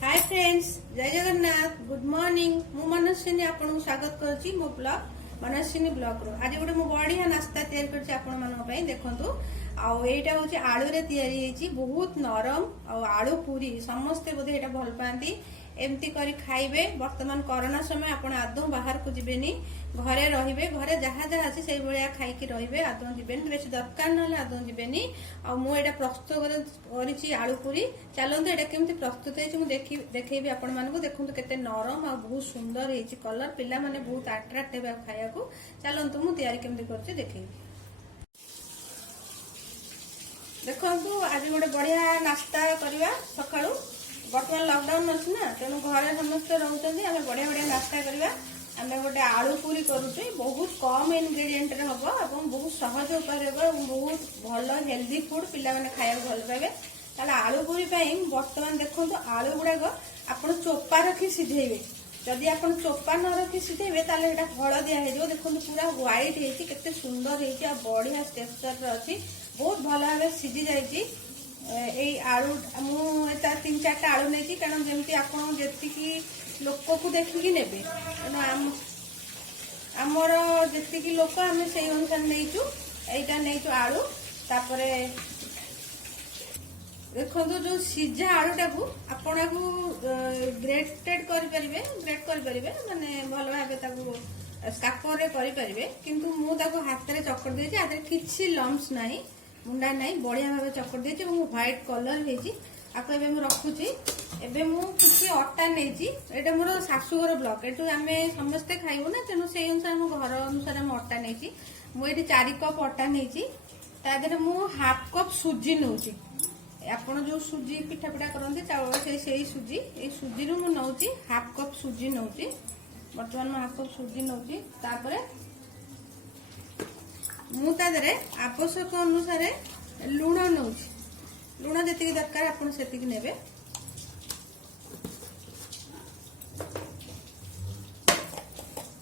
Hi friends, जय Jagannath, good morning. मु मनस्विनी आपन स्वागत करुच्ची मो ब्लॉग मनस्विनी ब्लॉग रो। आज गोटे मु बढ़िया नास्ता तैयार करछि आपन मानक पई। देखंतु आउ एटा होछि आलू रे तैयारी हेछि, बहुत नरम आउ आलू पूरी समस्ते बोधे एटा भल पांती। एमती करी खाइबे। वर्तमान कोरोना समय आपण आदौ बाहर को जिबेनी, घरे रहिबे। घरे जहा जहा अछि सेई भलिया खाइकी रहिबे, आदौ जिबेनी। बेसी दरकार नले आदौ जिबेनी। आ मु एटा प्रस्तुत करिछि आलू पूरी। चलंतु एटा केमती प्रस्तुत हेछि मु देखैबे आपण मानकु। देखंतु केते नरम आ बहुत सुंदर हेछि कलर। पिला माने बहुत अट्रैक्ट हेबे खाया को। चलंतु मु तैयारी केमती करछि देखैबे। देखंतु आज गोटे बढ़िया नास्ता करबा सकाळू। बर्तमान लॉकडाउन अच्छी ना, तेणु घरे समस्त रोचंदी। आमे बढ़िया बढ़िया नास्ता करबा। आमे गोटे आलू पूरी करूचे, बहुत कम इनग्रेडिएंट रे हबो एवं बहुत सहज उपाय रे हबो। बहुत भलो हेल्दी फूड पिला माने खाया भल पाबे। ताले आलू पूरी पई वर्तमान देखंतु आलू गुडाक आपण चोपा रखी सिझेइबे। जदि आपण चोपा न रखी सिझेइबे ताले एटा हळदिया हे जो। देखंतु पूरा व्हाइट हेछि, केते सुंदर हेछि आ बढ़िया टेक्सचर रे अछि। बहुत भलो भाबे सिझी जाइछि। एई आलू मु एटा 3-4 टा आलू नेछि, कारण जेमति आपण जेतिकी लोक को देखिकी नेबे। तेणु आमर जेतिकी लोक आमे सेई अनुसार नेइछु। एटा नेइछु आलू। तापरे देखो जो सीझा आलूटा को आपण को ग्रेटेड करि परिबे, ग्रेट करि परिबे माने भलो भाबे ताको स्कापर रे करि परिबे। किंतु मु ताको हाथ रे चकड़ देछि, आदे किछि लम्स नाही, मुंडा नाही, बढ़िया भाबे चकड़ देछि। मु व्हाइट कलर हेछि। आको एबे मु रखुछि। एबे मु किछि अट्टा नेछि। एटा मोर सासुगर ब्लॉक। एटु आमे समस्त खाइबो ना, तेनु सेई अनुसार मु घर अनुसार मु अट्टा नेछि। मु एटी 4 कप अट्टा नेछि। ता देरे मु हाफ कप सुजी नउछि। आपण जो सुजी पिठा पिठा करंती चावल सेई सुजी, ए सुजी रु मु नउछि हाफ कप सुजी नउछि। वर्तमान मु हाफ कप सुजी नउछि। तापरे मु ता देरे आवश्यक अनुसार लूण नउछि। लूण जति दरकार आपण सेति नेबे।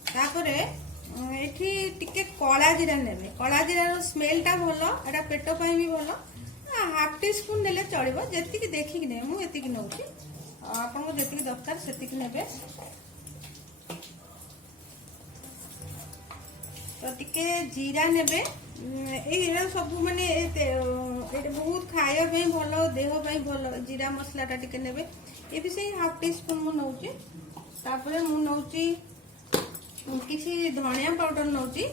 तापरे एठी टिके कला जीरा नेबे। कला जीरा रो स्मेल टा भलो, एटा पेट पई भी भलो। हाफ टी स्पून नेले चलिबो। जति देखि ने मु एति नउछि। आपण को जति दरकार सेति नेबे। तो टिके जीरा नेबे। एरा सब माने एते बहुत खाया पे भलो, देह पे भलो। जीरा मसला टा टिके नेबे। ए भी से हाफ टी स्पून मु नउछि। तापरे मु नउछि किछि धनिया पाउडर नउछि।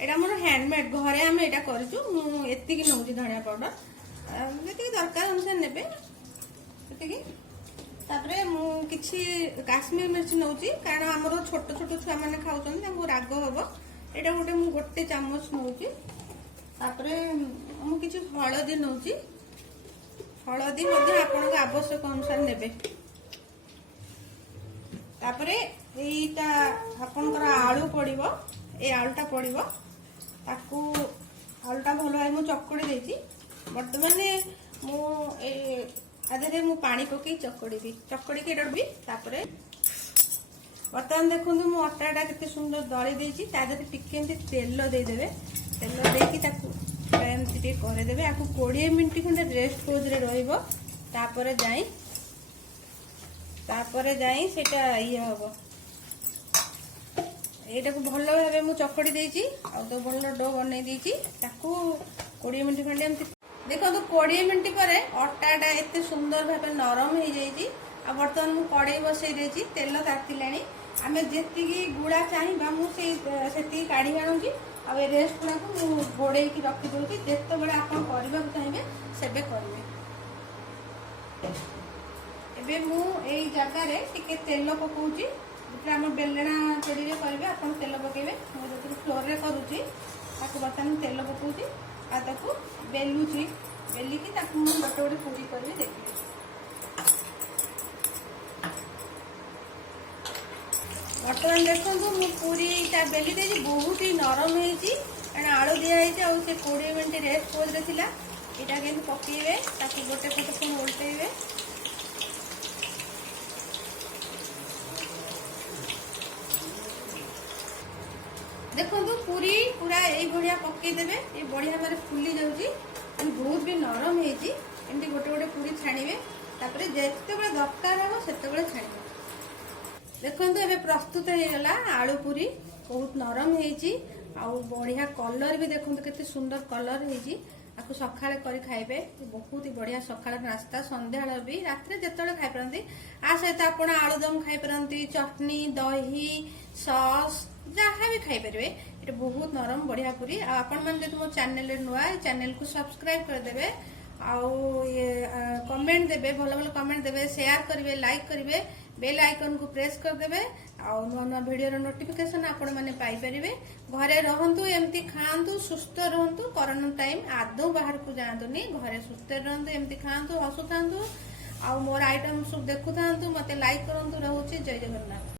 एटा मोर हैंडमेड, घरे आमे एटा करिछु। मु एति कि नउछि धनिया पाउडर। जति दरकार अनुसार नेबे एति। तापरे मु किछि काश्मीर मिर्च नउछि, कारण हमरो छोट छोट छुआ माने खाउछन, ताको राग हबो। एटा गोटे मु गोटे चम्मच नउछि। तापरे मु किछि हळदी नउछि। हळदी मध्ये आपनको आवश्यक अनुसार नेबे। तापरे एटा आपनकर आलू पड़िबो। ए आलूटा पड़िबो। ताकू आलूटा भलो भाई मु चकड़ी देछि। वर्तमान मु ए आधे मु पानी पकई चकड़ी के डबी। तापरे वर्तमान देखंतु मु अट्टाटा केते सुंदर दळी देछि। ता देते टिके एंती तेल दे देबे। तेल देकी ताकू एंती टिके करे देबे। आकू 20 मिनिट खंडे रेस्ट पोज रे रहइबो। तापरे जाई सेटा इया हबो। एटा को भलो भाबे मु चकड़ी देछि। आ तो भलो डो बनै देछि। ताकू 20 मिनिट खंडे एंती देखो। तो 20 मिनिट परे अट्टाटा एते सुंदर भाबे नरम हो जाइछि। आ वर्तमान मु कड़ाई बसै देछि। तेल तातिलाणी। आमे जेतिकी गुड़ा चाहिबा मु सेति काढी आनुछि। आ ए रेस्ट गुड़ा को मु घोड़े की रखि दोछि। जेते बडे आपण करबा चाहिबे सेबे करबे। एबे मु एई जगह रे टिके तेल पकोउछि। जेतरा हम बेलना चोड़ी रे करबे आपण तेल पकेबे। मु जेतरा फ्लोर रे करूछि ताको बर्तन तेल पकोउछि। आ ताको बेलुछि। बेली की ताको मु गोटे गोटे पूरी करबे देखबे। वर्तमान देखो मु पूरी बेली दे बहुत ही नरम होती। आलू दिखाई आ 20 मिनट रेस्ट पोज रे थिला। एटा के पकेबे। ताकि गोटे पटे पुणी उल्टेबे। देखो पूरी पूरा यही बढ़िया पकईदेवे। ये बढ़िया भाव फुली जाऊँगी। बहुत भी नरम होती। एमती गोटे गोटे पूरी छाणिबे। तापर जेतेबेले दरकार हो सेतेबेले छाणिबे। देखो ये प्रस्तुत हो गला आलू पूरी बहुत नरम होईची आउ बढ़िया कलर भी देखो केते सुंदर कलर होईची। आपको सकाଳେ करी खाइबे बहुत ही बढ़िया सकाळ नास्ता संध्या भी रात्रे जेतेबेले खाइ परंती। आ सहित आपण आलूदम खाइ परंती चटनी दही सॉस जहाँ भी खाई पारे। ये बहुत नरम बढ़िया पूरी। आपण मैंने जो मो चैनल नुआ चैनल को सब्सक्राइब करदे कमेंट देबे भल भल कमेंट देबे शेयर करेंगे लाइक करेंगे बेल आइकन को प्रेस करदे नुआ नुआ वीडियो नोटिफिकेशन आपण मैंने पाई परिबे। घरे रहंतु एमती खांतु सुस्थ रहंतु कोरोना टाइम आदौ बाहर को जातुनी घरे सुस्थ रहंतु एमती खांतु हसुथांतु आ मोर आइटम सब देखु मते लाइक करंतु। रहूची जय जगन्नाथ।